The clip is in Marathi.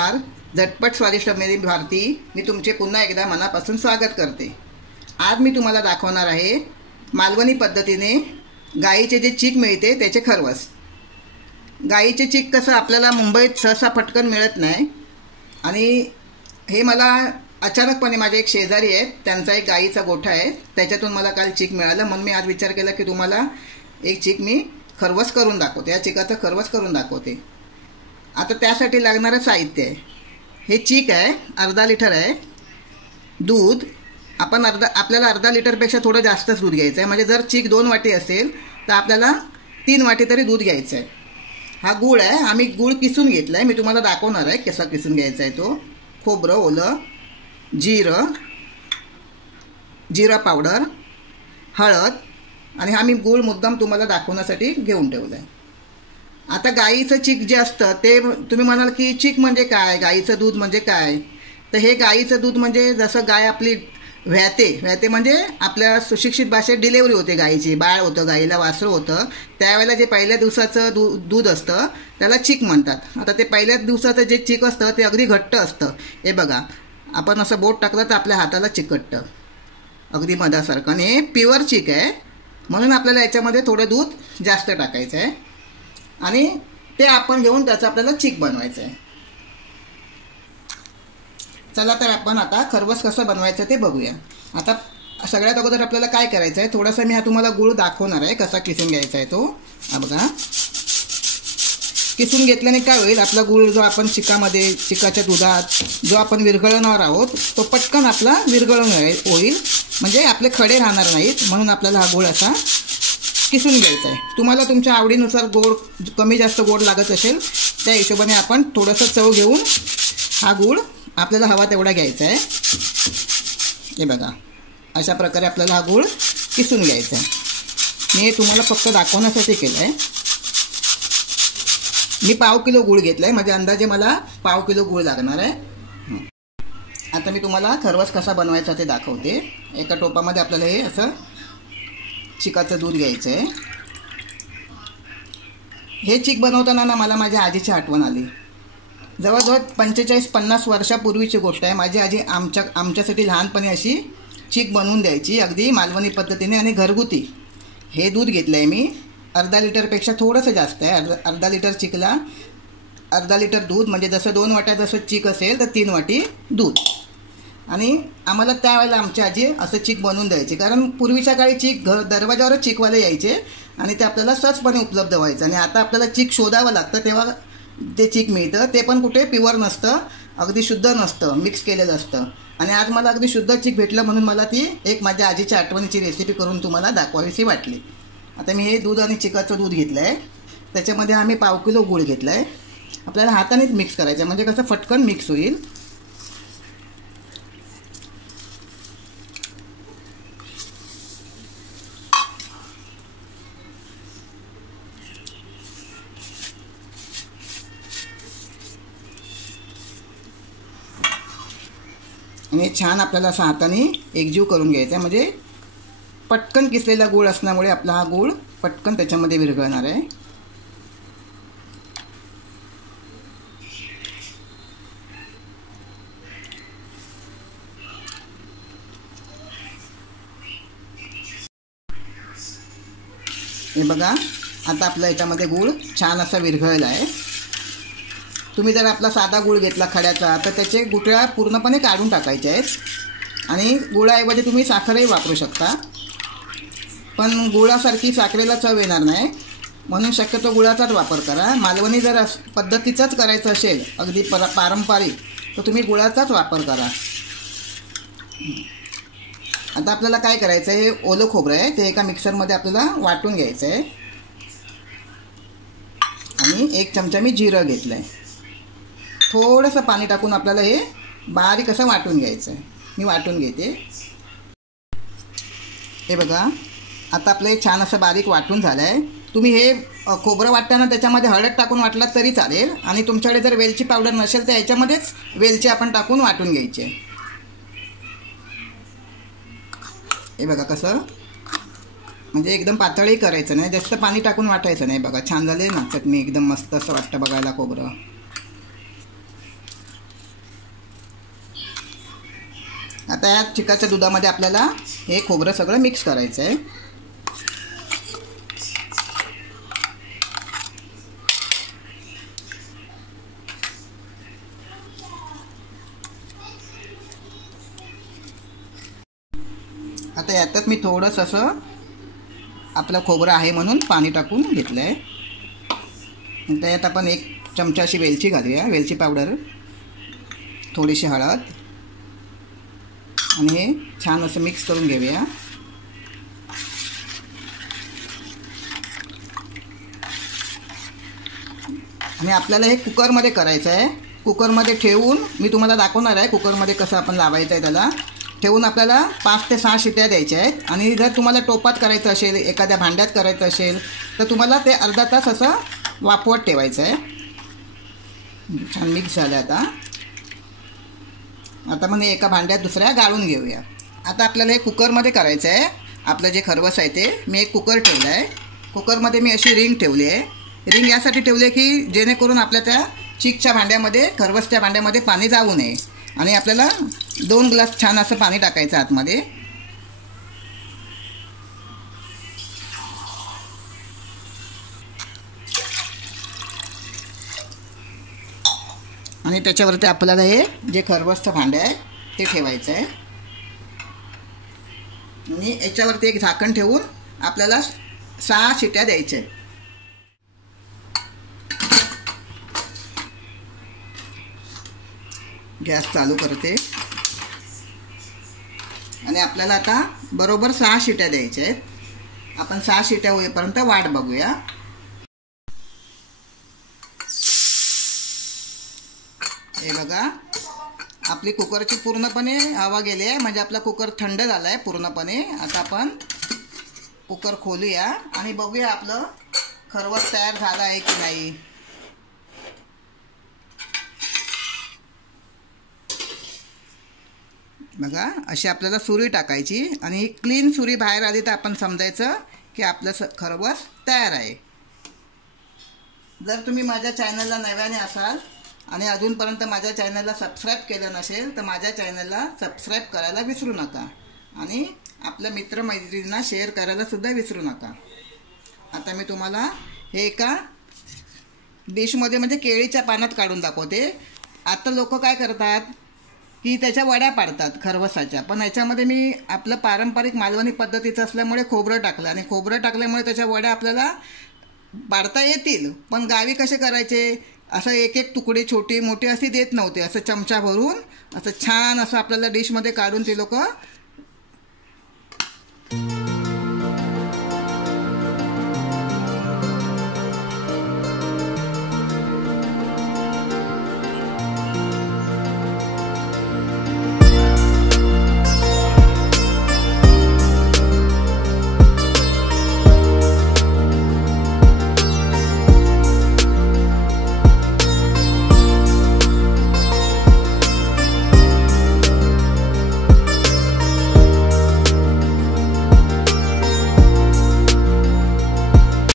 नमस्कार. झटपट स्वादिष्ट मेरी भारती, मी तुमचे पुन्हा एकदा मनापासून स्वागत करते. आज मी तुम्हाला दाखवणार आहे मालवणी पद्धतीने गाईचे जे चीक मिळते त्याचे खरवस. गाईचे चीक कसं आपल्याला मुंबईत सहसा पटकन मिळत नाही आणि हे मला अचानकपणे माझे एक शेजारी आहेत, त्यांचा एक गाईचा गोठा आहे, त्याच्यातून मला काल चीक मिळालं. म्हणून मी आज विचार केला की तुम्हाला एक चीक मी खरवस करून दाखवते, या चिकाचं खरवस करून दाखवते. आता त्यासाठी लागणारं साहित्य आहे, हे चीक आहे, अर्धा लिटर आहे. दूध आपण आपल्याला अर्धा लिटरपेक्षा थोडं जास्तच दूध घ्यायचं आहे. म्हणजे जर चीक 2 वाटी असेल तर आपल्याला 3 वाटी तरी दूध घ्यायचं आहे. हा गूळ आहे, आम्ही गूळ किसून घेतला आहे, मी तुम्हाला दाखवणार आहे कसा किसून घ्यायचा आहे तो. खोबरं ओलं, जिरा पावडर, हळद आणि हा मी गूळ मुद्दाम तुम्हाला दाखवण्यासाठी घेऊन ठेवला आहे. आता गाईचं चीक जे असतं ते तुम्ही म्हणाल की चीक म्हणजे काय, गाईचं दूध म्हणजे काय. तर हे गाईचं दूध म्हणजे जसं गाय आपली व्याते म्हणजे आपल्या सुशिक्षित भाषेत डिलेवरी होते, गाईची बाळ होतं, गाईला वासरू होतं, त्यावेळेला जे पहिल्या दिवसाचं दूध असतं त्याला चीक म्हणतात. आता ते पहिल्याच दिवसाचं जे चीक असतं ते अगदी घट्ट असतं. हे बघा, आपण असं बोट टाकलं तर आपल्या हाताला चिकटतं अगदी मधासारखं. आणि हे प्युअर चीक आहे म्हणून आपल्याला याच्यामध्ये थोडं दूध जास्त टाकायचं आहे आणि ते आपण घेऊन त्याचं आपल्याला चीक बनवायचं आहे. चला तर आपण आता खरवस कसं बनवायचं ते बघूया. आता सगळ्यात अगोदर आपल्याला काय करायचं आहे, थोडासा मी तुम्हाला गूळ दाखवणार आहे कसा किसून घ्यायचा आहे तो. हा बघा, किसून घेतल्याने काय होईल, आपला गूळ जो आपण चिकाच्या दुधात जो आपण विरघळवणार आहोत तो पटकन आपला विरघळून होईल, म्हणजे आपले खडे राहणार नाहीत. म्हणून आपल्याला हा गूळ असा किसून घ्यायचा आहे. तुम्हाला तुमच्या आवडीनुसार गोड कमी जास्त गोड लागत असेल त्या हिशोबाने आपण थोडंसं चव घेऊन हा गूळ आपल्याला हवा तेवढा घ्यायचा आहे. हे बघा, अशा प्रकारे आपल्याला हा गूळ किसून घ्यायचा आहे. मी हे तुम्हाला फक्त दाखवण्यासाठी केलं आहे. मी 1/2 किलो गूळ घेतला आहे, म्हणजे अंदाजे मला 1/2 किलो गूळ लागणार आहे. आता मी तुम्हाला खरवस कसा बनवायचा ते दाखवते. एका टोपामध्ये आपल्याला हे असं चिकाचं दूध घ्यायचं आहे. हे चीक बनवताना ना मला माझ्या आजीची आठवण आली. जवळजवळ 45-50 वर्षापूर्वीची गोष्ट आहे. माझी आजी आमच्यासाठी लहानपणी अशी चीक बनवून द्यायची, अगदी मालवणी पद्धतीने आणि घरगुती. हे दूध घेतलं आहे मी, अर्धा लिटरपेक्षा थोडंसं जास्त आहे. अर्धा लिटर चिकला अर्धा लिटर दूध, म्हणजे जसं 2 वाट्या जसं चीक असेल तर 3 वाटी दूध. आणि आम्हाला त्यावेळेला आमची आजी असं चीक बनवून द्यायची, कारण पूर्वीच्या काळी चीक दरवाजावरच चीकवाले यायचे आणि ते आपल्याला सहजपणे उपलब्ध व्हायचं. आणि आता आपल्याला चीक शोधावं लागतं तेव्हा ते चीक मिळतं, ते पण कुठे प्युअर नसतं, अगदी शुद्ध नसतं, मिक्स केलेलं असतं. आणि आज मला अगदी शुद्ध चीक भेटलं म्हणून मला ती एक माझ्या आजीच्या आठवणीची रेसिपी करून तुम्हाला दाखवावीशी वाटली. आता मी हे दूध आणि चिकाचं दूध घेतलं आहे, त्याच्यामध्ये आम्ही 1/2 किलो गूळ घेतला आहे. आपल्याला हातानेच मिक्स करायचं, म्हणजे कसं फटकन मिक्स होईल. आणि छान आपल्याला असं हाताने एकजीव करून घ्यायचं आहे, म्हणजे पटकन किसलेला गूळ असल्यामुळे आपला हा गूळ पटकन त्याच्यामध्ये विरघळणार आहे. हे बघा, आता आपल्या याच्यामध्ये गूळ छान असा विरघळला आहे. तुम्ही जर आपला साधा गूळ घेतला खड्याचा तर त्याचे गुठळ्या पूर्णपणे काढून टाकायचे आहेत आणि गुळाऐवजी तुम्ही साखरही वापरू शकता, पण गुळासारखी साखरेला चव येणार नाही, म्हणून शक्यतो गुळाचाच वापर करा. मालवणी जर पद्धतीचाच करायचं असेल अगदी पारंपरिक तर तुम्ही गुळाचाच वापर करा. आता आपल्याला काय करायचं आहे, हे ओलं खोबरं आहे ते एका मिक्सरमध्ये आपल्याला वाटून घ्यायचं आहे. आणि 1 चमचा मी जिरं घेतलं आहे. थोडंसं पाणी टाकून आपल्याला हे बारीक असं वाटून घ्यायचं आहे. मी वाटून घेते. हे बघा, आता आपलं हे छान असं बारीक वाटून झालं आहे. तुम्ही हे खोबरं वाटताना त्याच्यामध्ये हळद टाकून वाटलात तरी चालेल, आणि तुमच्याकडे जर वेलची पावडर नसेल तर याच्यामध्येच वेलची आपण टाकून वाटून घ्यायची आहे. हे बघा कसं, म्हणजे एकदम पातळही करायचं नाही, जास्त पाणी टाकून वाटायचं नाही. बघा छान झाले ना चटणी, एकदम मस्त असं वाटतं बघायला खोबरं. आता या चिकाच्या दुधामध्ये आपल्याला हे खोबरं सगळं मिक्स करायचं आहे. आता यातच मी थोडंसं असं आपलं खोबरं आहे म्हणून पाणी टाकून घेतलं आहे. त्यात आपण 1 चमचा अशी वेलची घालूया, वेलची पावडर, थोडीशी हळद आणि हे छान असं मिक्स करून घेऊया. आणि आपल्याला हे कुकरमध्ये करायचं आहे. कुकरमध्ये ठेवून मी तुम्हाला दाखवणार आहे कुकरमध्ये कसं आपण लावायचं आहे. त्याला ठेवून आपल्याला 5 ते 6 शिट्या द्यायच्या आहेत. आणि जर तुम्हाला टोपात करायचं असेल, एखाद्या भांड्यात करायचं असेल तर तुम्हाला ते अर्धा तास असं वाफवत ठेवायचं आहे. छान मिक्स झालं. आता मग एका भांड्यात दुसऱ्या गाळून घेऊया. आता आपल्याला हे कुकरमध्ये करायचं आहे. आपलं जे खरवस आहे ते मी एक कुकर ठेवलं आहे. कुकरमध्ये मी अशी रिंग ठेवली आहे. रिंग यासाठी ठेवली आहे की जेणेकरून आपल्या त्या चिकच्या भांड्यामध्ये, खरवसच्या भांड्यामध्ये पाणी जाऊ नये. आणि आपल्याला 2 ग्लास छान असं पाणी टाकायचं आतमध्ये. आणि त्याच्यावरती आपल्याला हे जे खरवसचं भांडं आहे ते ठेवायचं आहे. आणि याच्यावरती एक झाकण ठेवून आपल्याला 6 शिट्या द्यायच्या आहेत. गॅस चालू करते. आणि आपल्याला आता बरोबर 6 शिट्या द्यायच्या आहेत. आपण 6 शिट्या होईपर्यंत वाट बघूया. हे बघा, आपली कुकरची पूर्णपणे हवा गेली आहे, म्हणजे आपला कुकर थंड झाला आहे पूर्णपणे. आता आपण कुकर खोलूया आणि बघूया आपलं खरवस तयार झालं आहे की नाही. बघा, अशी आपल्याला सुरी टाकायची आणि क्लीन सुरी बाहेर आली तर आपण समजायचं की आपलं खरवस तयार आहे. जर तुम्ही माझ्या चॅनलला नव्याने असाल आणि अजूनपर्यंत माझ्या चॅनलला सबस्क्राईब केलं नसेल तर माझ्या चॅनलला सबस्क्राईब करायला विसरू नका. आणि आपल्या मित्रमैत्रिणींना शेअर करायला सुद्धा विसरू नका. आता मी तुम्हाला हे एका डिशमध्ये म्हणजे केळीच्या पानात काढून दाखवते. आता लोक काय करतात की त्याच्या वड्या पाडतात खरवसाच्या, पण याच्यामध्ये मी आपलं पारंपरिक मालवणी पद्धतीचं असल्यामुळे खोबरं टाकलं. आणि खोबरं टाकल्यामुळे त्याच्या वड्या आपल्याला पाडता येतील. पण गावी कसे करायचे, असं एक एक तुकडे छोटी मोठी अशी देत नव्हते. असं चमचा भरून असं छान असं आपल्याला डिशमध्ये काढून ते लोक